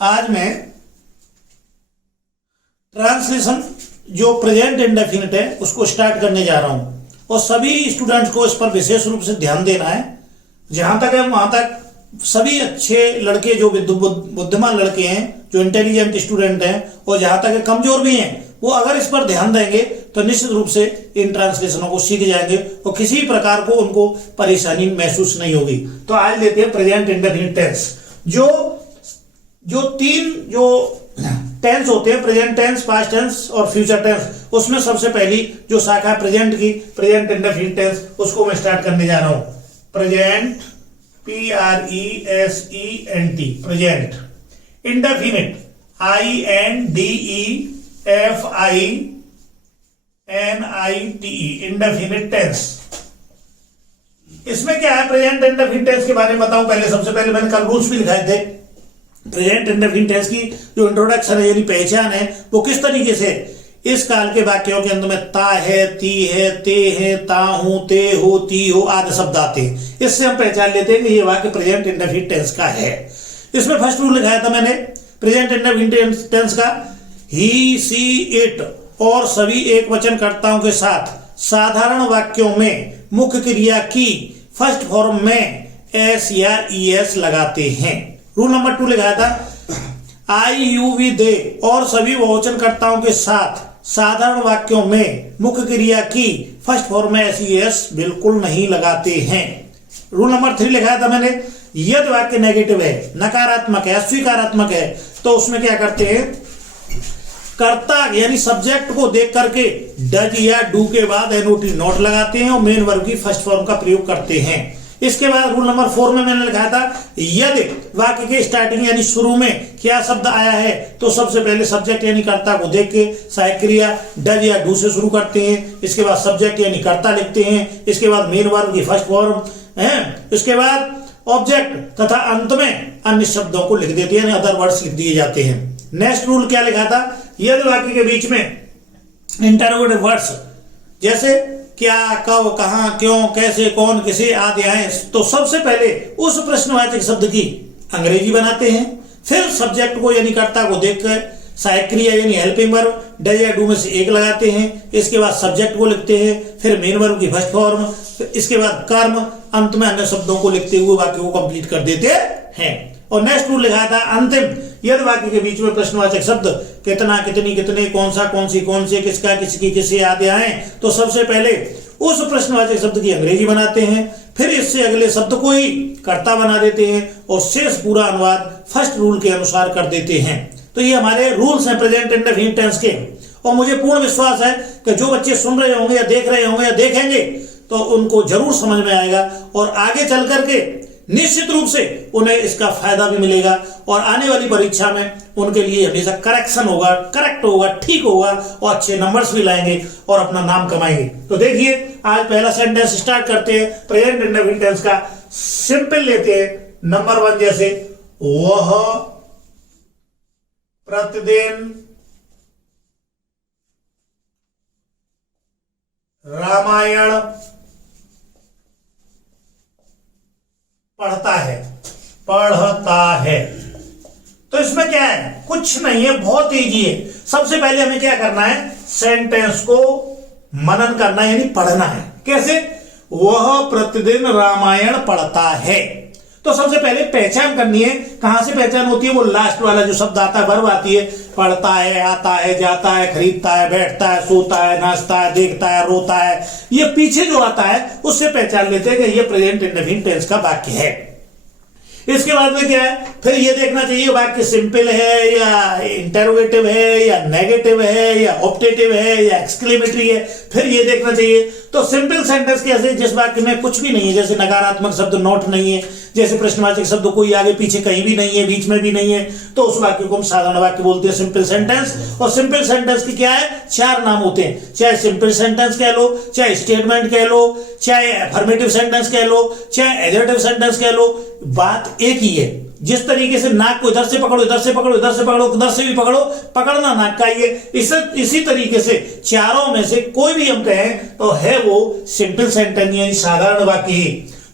आज मैं ट्रांसलेशन जो प्रेजेंट इंडेफिनिट है उसको स्टार्ट करने जा रहा हूं और सभी स्टूडेंट्स को इस पर विशेष रूप से ध्यान देना है। जहां तक है वहां तक सभी अच्छे लड़के जो बुद्धिमान लड़के हैं, जो इंटेलिजेंट स्टूडेंट हैं और जहां तक कमजोर भी हैं, वो अगर इस पर ध्यान देंगे तो निश्चित रूप से इन ट्रांसलेशनों को सीख जाएंगे और किसी प्रकार को उनको परेशानी महसूस नहीं होगी। तो आज लेते हैं प्रेजेंट इंडेफिनिट टेंस। जो तीन टेंस होते हैं, प्रेजेंट टेंस, पास्ट टेंस और फ्यूचर टेंस, उसमें सबसे पहली जो शाखा है प्रेजेंट की, प्रेजेंट इंडेफिनिट टेंस, उसको मैं स्टार्ट करने जा रहा हूं। Present, PRESENT, present. Indefinite, INDEFINITE, indefinite tense. इसमें क्या है, प्रेजेंट इंडेफिनिट टेंस के बारे में बताऊं। पहले सबसे पहले मैंने कल रूल्स भी लिखाए थे। प्रेजेंट इंडेफिनिट टेंस की जो इंट्रोडक्शन है यानी पहचान है वो किस तरीके से इस काल के वाक्यों के अंत में ता है, ती है, ते है, ता हूं, ते हो, ती हो आदि शब्द आते हैं। इससे हम पहचान लेते हैं कि ये वाक्य प्रेजेंट इंडेफिनिट टेंस का है। इसमें फर्स्ट रूल लिखाया था मैंने प्रेजेंट इंडेफिनिट टेंस का, ही, सी, इट और सभी एक वचन कर्ताओं के साथ साधारण वाक्यों में मुख्य क्रिया की फर्स्ट फॉर्म में एस या ईएस लगाते हैं। रूल नंबर 2 लिखाया था, आई, यू, वी, दे और सभी बहुवचनकर्ताओं के साथ साधारण वाक्यों में मुख्य क्रिया की फर्स्ट फॉर्म में एस, ईएस बिल्कुल नहीं लगाते हैं। रूल नंबर 3 लिखाया था मैंने, यदि वाक्य नेगेटिव है, नकारात्मक है, अस्वीकारात्मक है, तो उसमें क्या करते हैं, कर्ता यानी सब्जेक्ट को देख करके डज या डू के बाद एनओटी नॉट लगाते हैं और मेन वर्ब की फर्स्ट फॉर्म का प्रयोग करते हैं। इसके बाद रूल नंबर 4 में मैंने लिखा था, यदि वाक्य के स्टार्टिंग यानी शुरू में क्या शब्द आया है तो सबसे पहले सब्जेक्ट यानी कर्ता को देख के सहायक क्रिया डज या डू से शुरू करते हैं। इसके बाद सब्जेक्ट यानी कर्ता लिखते हैं। इसके बाद मेन वर्ब की फर्स्ट फॉर्म है। इसके बाद ऑब्जेक्ट तथा अंत में अन्य शब्दों को लिख देते हैं यानी अदर वर्ड्स लिख दिए जाते हैं। नेक्स्ट रूल क्या लिखा था, यदि वाक्य के बीच में इंटरोगेटिव वर्ड्स जैसे क्या, कब, कहां, क्यों, कैसे, कौन, किसे आदि आए तो सबसे पहले उस प्रश्नवाचक शब्द की अंग्रेजी बनाते हैं। फिर सब्जेक्ट को यानी कर्ता को देखकर सहायक क्रिया यानी हेल्पिंग वर्ब डज या डू में से एक लगाते हैं। इसके बाद सब्जेक्ट को लिखते हैं, फिर मेन वर्ब की फर्स्ट फॉर्म, इसके बाद कर्म, अंत में अन्य शब्दों को लिखते हुए वाक्य को कंप्लीट कर देते हैं। और नेक्स्ट रूल लिखा था अंतिम, यदि वाक्य के बीच में प्रश्नवाचक शब्द कितना, कितनी, कितने, कौन सा, कौन सी, कौन से, किसका, किसकी, किसे आदि आए तो सबसे पहले उस प्रश्नवाचक शब्द की अंग्रेजी बनाते हैं, फिर इससे अगले शब्द को ही कर्ता बना देते हैं और शेष पूरा अनुवाद फर्स्ट रूल के अनुसार कर देते हैं। तो ये हमारे रूल्स हैं प्रेजेंट इंडेफिनिट टेंस के। और मुझे पूर्ण विश्वास है कि जो बच्चे सुन रहे होंगे या देख रहे होंगे या देखेंगे तो उनको जरूर समझ में आएगा और आगे चल करके निश्चित रूप से उन्हें इसका फायदा भी मिलेगा और आने वाली परीक्षा में उनके लिए हमेशा करेक्शन होगा, करेक्ट होगा, ठीक होगा और अच्छे नंबर्स भी लाएंगे और अपना नाम कमाएंगे। तो देखिए आज पहला सेंटेंस स्टार्ट करते हैं प्रेजेंट इंडेफिनिट टेंस का। सिंपल लेते हैं नंबर 1 जैसे, वह प्रतिदिन रामायण पढ़ता है। तो इसमें क्या है, कुछ नहीं है, बहुत इजी है। सबसे पहले हमें क्या करना है, सेंटेंस को मनन करना है यानी पढ़ना है। कैसे, वह प्रतिदिन रामायण पढ़ता है। तो सबसे पहले पहचान करनी है। कहां से पहचान होती है, वो लास्ट वाला जो शब्द आता है, वर्ब आती है, पढ़ता है, आता है, जाता है, खरीदता है, बैठता है, सोता है, नाचता है, देखता है, रोता है, ये पीछे जो आता है उससे पहचान लेते हैं कि ये प्रेजेंट इंडेफिनिट टेंस का वाक्य है। इसके बाद में क्या है, फिर ये देखना चाहिए वाक्य सिंपल है या इंटरोगेटिव है या नेगेटिव है या ऑप्टेटिव है या एक्सक्लेमेटरी है, फिर ये देखना चाहिए। तो सिंपल सेंटेंस कैसे, जिस वाक्य में कुछ भी नहीं है, जैसे नकारात्मक शब्द नॉट नहीं है, जैसे प्रश्नवाचक शब्द कोई आगे पीछे कहीं भी नहीं है, बीच में भी नहीं है, तो उस वाक्य को हम साधारण वाक्य बोलते हैं सिंपल सेंटेंस। और सिंपल सेंटेंस की क्या है, 4 नाम होते हैं, चाहे सिंपल सेंटेंस कह लो, चाहे स्टेटमेंट कह लो, चाहे अफर्मेटिव सेंटेंस कह लो, चाहे एडजेक्टिव सेंटेंस कह लो, बात एक ही है। जिस तरीके से नाक को इधर से पकड़ो, इधर से पकड़ो, इधर से पकड़ो, उधर से भी पकड़ो, पकड़ना नाक का ही है। इसी तरीके से चारों में से कोई भी हम कहें तो है वो सिंपल सेंटेंस यानी साधारण वाक्य ही।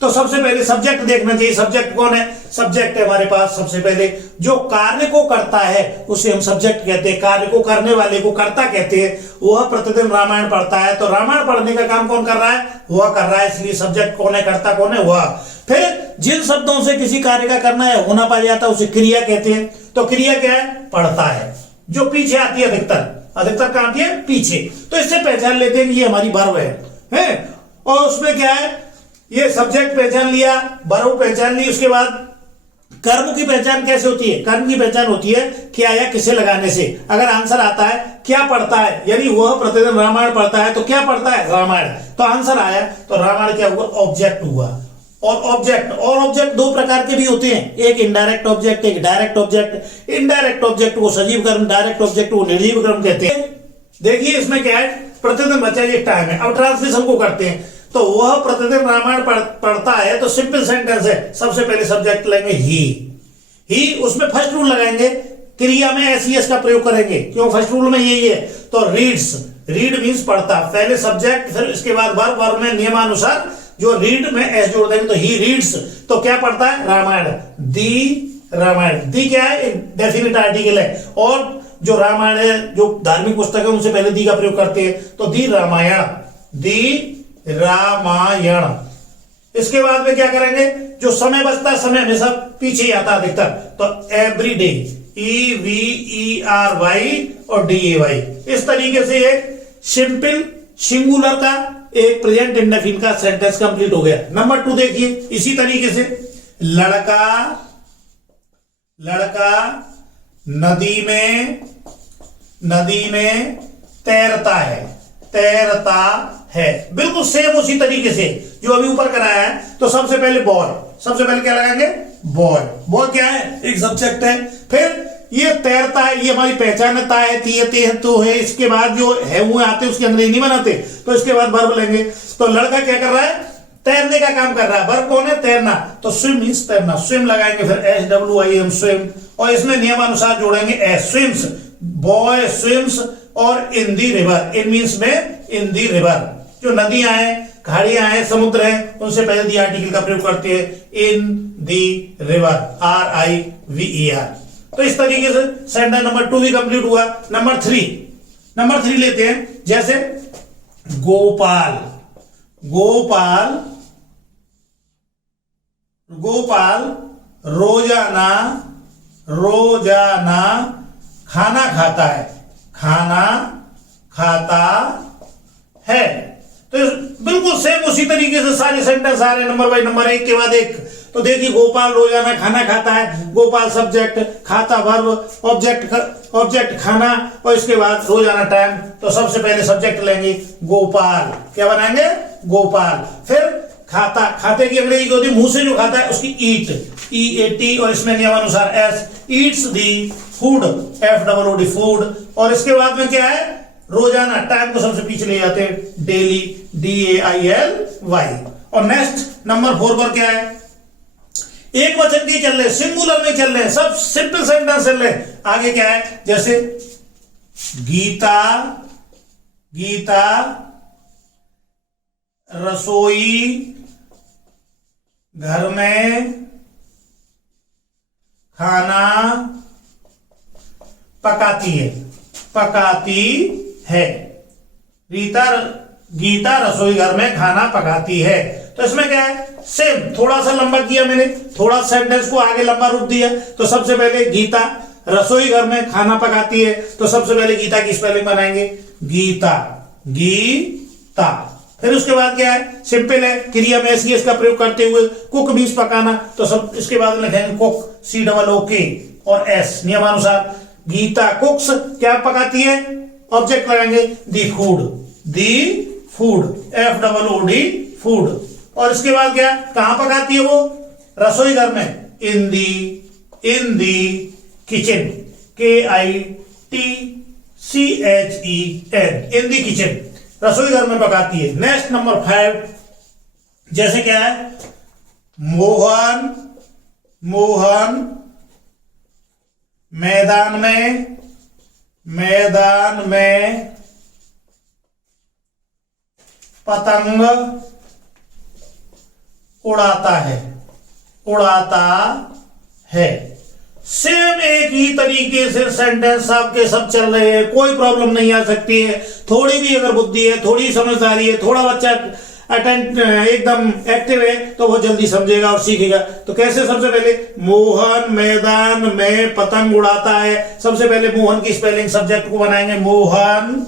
तो सबसे पहले सब्जेक्ट देखना चाहिए। सब्जेक्ट कौन है? सब्जेक्ट है हमारे पास सबसे पहले जो कार्य को करता है उसे हम सब्जेक्ट कहते हैं, कार्य को करने वाले को कर्ता कहते हैं। वह प्रतिदिन रामायण पढ़ता है, तो रामायण पढ़ने का काम कौन कर रहा है? वह कर रहा है, इसलिए सब्जेक्ट कौन है, कर्ता कौन है? वह। फिर जिन शब्दों से किसी कार्य का करना है होना पाया जाता है उसे क्रिया कहते हैं। तो क्रिया क्या है? पढ़ता है, जो पीछे आती है अधिकतर कहां आती है? पीछे। तो इससे पहचान लेते हैं कि ये हमारी वर्ब है। और उसमें क्या है? ये सब्जेक्ट पहचान लिया, वर्ब पहचान ली, उसके बाद कर्म की पहचान कैसे होती है? कर्म की पहचान होती है क्या या किसे लगाने से। अगर आंसर आता है क्या पढ़ता है, यानी वह प्रतिदिन रामायण पढ़ता है, तो क्या पढ़ता है? रामायण। तो आंसर आया, तो रामायण क्या हुआ? ऑब्जेक्ट हुआ। और ऑब्जेक्ट दो प्रकार के भी होते हैं, एक इनडायरेक्ट ऑब्जेक्ट, एक डायरेक्ट ऑब्जेक्ट। इनडायरेक्ट ऑब्जेक्ट को सजीव कर्म, डायरेक्ट ऑब्जेक्ट को निर्जीव कर्म कहते हैं। देखिए इसमें क्या है? प्रतिदिन बच्चा ये टाइम है। अब ट्रांसलेशन को करते हैं, तो वह प्रतिदिन रामायण पढ़ता है, तो सिंपल सेंटेंस है। सबसे पहले सब्जेक्ट लेंगे ही, उसमें फर्स्ट रूल लगाएंगे, क्रिया में एस का प्रयोग करेंगे। क्यों? फर्स्ट रूल में यही है। तो रीड्स, रीड मींस पढ़ता, पहले सब्जेक्ट, फिर इसके बाद वर्ब में नियमानुसार जो रीड में एस जोड़ देंगे, तो ही रीड्स, तो क्या पढ़ता है? रामायण। दी रामायण, दी क्या है? एक डेफिनेट आर्टिकल है, और जो रामायण है, जो धार्मिक पुस्तक है, उनसे पहले दी का प्रयोग करते हैं, तो दी रामायण, दी रामायण। इसके बाद में क्या करेंगे? जो समय बचता है, समय हमेशा पीछे ही आता है अधिकतर, तो एवरी डे, EVERY और DAY। इस तरीके से एक सिंपल सिंगुलर का एक प्रेजेंट इंडेफिनिट का सेंटेंस कंप्लीट हो गया। नंबर 2 देखिए, इसी तरीके से लड़का नदी में तैरता है। बिल्कुल सेम उसी तरीके से जो अभी ऊपर कराया है। तो सबसे पहले क्या लगाएंगे? बॉय क्या है? एक सब्जेक्ट है। फिर ये तैरता है, ये हमारी पहचान है, ता है, ती है, तो है। इसके बाद जो है वो आते, उसके अंग्रेजी नहीं बनाते, तो इसके बाद वर्ब लेंगे। तो लड़का क्या कर रहा है? तैरने का काम कर रहा है। वर्ब कौन है? तैरना। तो स्विम मींस तैरना, स्विम लगाएंगे, फिर SWIM स्विम, और इसमें नियमानुसार जोड़ेंगे एस, स्विम्स, बॉय स्विम्स, और इन दी रिवर, इन मींस में इन दी रिवर। जो नदियां हैं, खाड़ियां हैं, समुद्र है, उनसे पहले दी आर्टिकल का प्रयोग करते हैं, इन दी रिवर, RIVER। तो इस तरीके से सेंटेंस नंबर 2 भी कंप्लीट हुआ। नंबर 3 लेते हैं, जैसे गोपाल रोजाना खाना खाता है। तो बिल्कुल सेम उसी तरीके से सारे सेंटेंस आ रहे हैं, नंबर बाय नंबर, एक के बाद एक। तो देखिए, गोपाल रोजाना खाना खाता है, गोपाल सब्जेक्ट, खाता वर्ब, ऑब्जेक्ट खाना, और इसके बाद रोजाना टाइम। तो सबसे पहले सब्जेक्ट लेंगे गोपाल, क्या बनाएंगे? गोपाल। फिर खाते की अंग्रेजी होती है, मुंह से जो खाता है उसकी ईट, EAT, और इसमें नियमानुसार S, ईट्स दी फूड, FOOD फूड। और इसके बाद में क्या है? रोजाना, टाइम को सबसे पीछे ले जाते हैं, डेली, DAILY। और नेक्स्ट नंबर 4 पर क्या है? एक वचन की चल रहे, सिंगुलर में चल रहे, सब सिंपल सेंटेंस चल रहे। आगे क्या है? जैसे गीता रसोई घर में खाना पकाती है। गीता रसोई घर में खाना पकाती है। तो इसमें क्या है? सेम, थोड़ा सा लंबा किया मैंने, थोड़ा सेंटेंस को आगे लंबा रूप दिया। तो सबसे पहले गीता रसोई घर में खाना पकाती है, तो सबसे पहले गीता की स्पेलिंग बनाएंगे, गीता। फिर उसके बाद क्या है? सिंपल है, क्रिया में SES का प्रयोग करते हुए कुक मींस पकाना, तो सब इसके बाद लिखेंगे कुक, COOK और S, नियमानुसार। गीता कुक्स, क्या पकाती है? ऑब्जेक्ट लगाएंगे, दी फूड, FOOD फूड। और इसके बाद क्या? कहां पकाती है वो? रसोई घर में, in the kitchen, KITCHEN, in the kitchen, रसोई घर में पकाती है। नेक्स्ट नंबर 5, जैसे क्या है? मोहन मैदान में पतंग उड़ाता है, उड़ाता है। सेम एक ही तरीके से सेंटेंस आपके सब चल रहे हैं, कोई प्रॉब्लम नहीं आ सकती है। थोड़ी भी अगर बुद्धि है, थोड़ी समझदारी है, थोड़ा बच्चा अटेंट एकदम एक्टिव है तो वो जल्दी समझेगा और सीखेगा। तो कैसे? सबसे पहले मोहन मैदान में पतंग उड़ाता है। सबसे पहले मोहन की स्पेलिंग सब्जेक्ट को बनाएंगे मोहन,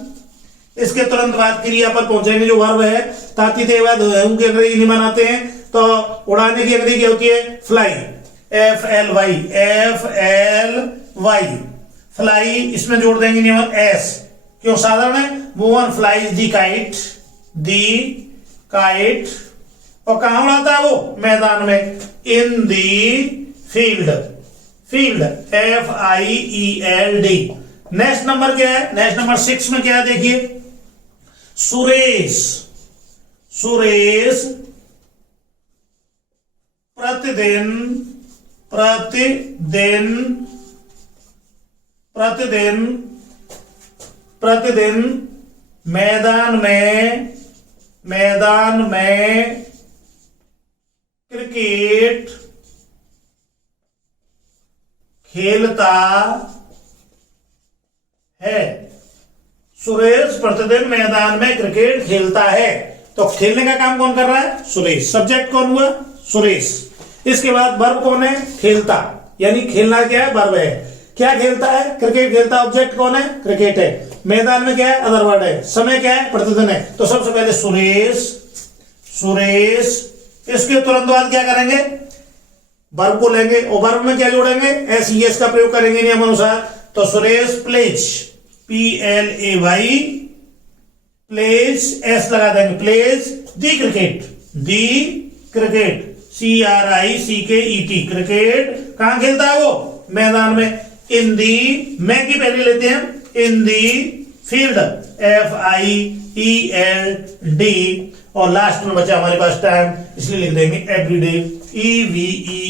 इसके तुरंत बाद क्रिया पर पहुंचेंगे जो वर्ब है। ताती देवाद की अंग्रेजी नहीं बनाते हैं तो उड़ाने की अंग्रेजी क्या होती है? Fly, FLY, FLY, fly. इसमें जोड़ देंगे नियम एस, क्यों? साधारण है। Mohan flies the kite, the kite. और कहां उड़ाता है वो? मैदान में, in the field, field FIELD। Next number क्या है? नेक्स्ट नंबर 6 में क्या है देखिए, सुरेश, सुरेश प्रतिदिन, प्रतिदिन, प्रतिदिन, प्रतिदिन मैदान में, मैदान में क्रिकेट खेलता है। सुरेश प्रतिदिन मैदान में क्रिकेट खेलता है। तो खेलने का काम कौन कर रहा है? सुरेश। सब्जेक्ट कौन हुआ? सुरेश। इसके बाद वर्ब कौन है? खेलता, यानी खेलना क्या है? वर्ब है। क्या खेलता है? क्रिकेट खेलता। ऑब्जेक्ट कौन है? क्रिकेट है। मैदान में क्या है? अदर वर्ड है। समय क्या है? प्रतिदिन है। तो सबसे पहले सुरेश, सुरेश। इसके तुरंत बाद क्या करेंगे? वर्ब को लेंगे और वर्ब में क्या जोड़ेंगे? SES का प्रयोग करेंगे नियम अनुसार। तो Suresh plays, PLAY, plays, S लगा देंगे, plays the cricket, the cricket, CRICKET, cricket. कहां खेलता है वो? मैदान में। इन दी, मैं की पहले लेते हैं, इन दी फील्ड, FIELD। और लास्ट में बचा हमारे पास टाइम, इसलिए लिख देंगे एवरीडे, EVERYDAY।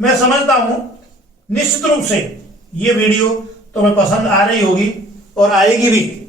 मैं समझता हूं निश्चित रूप से ये वीडियो तुम्हें पसंद आ रही होगी और आएगी भी।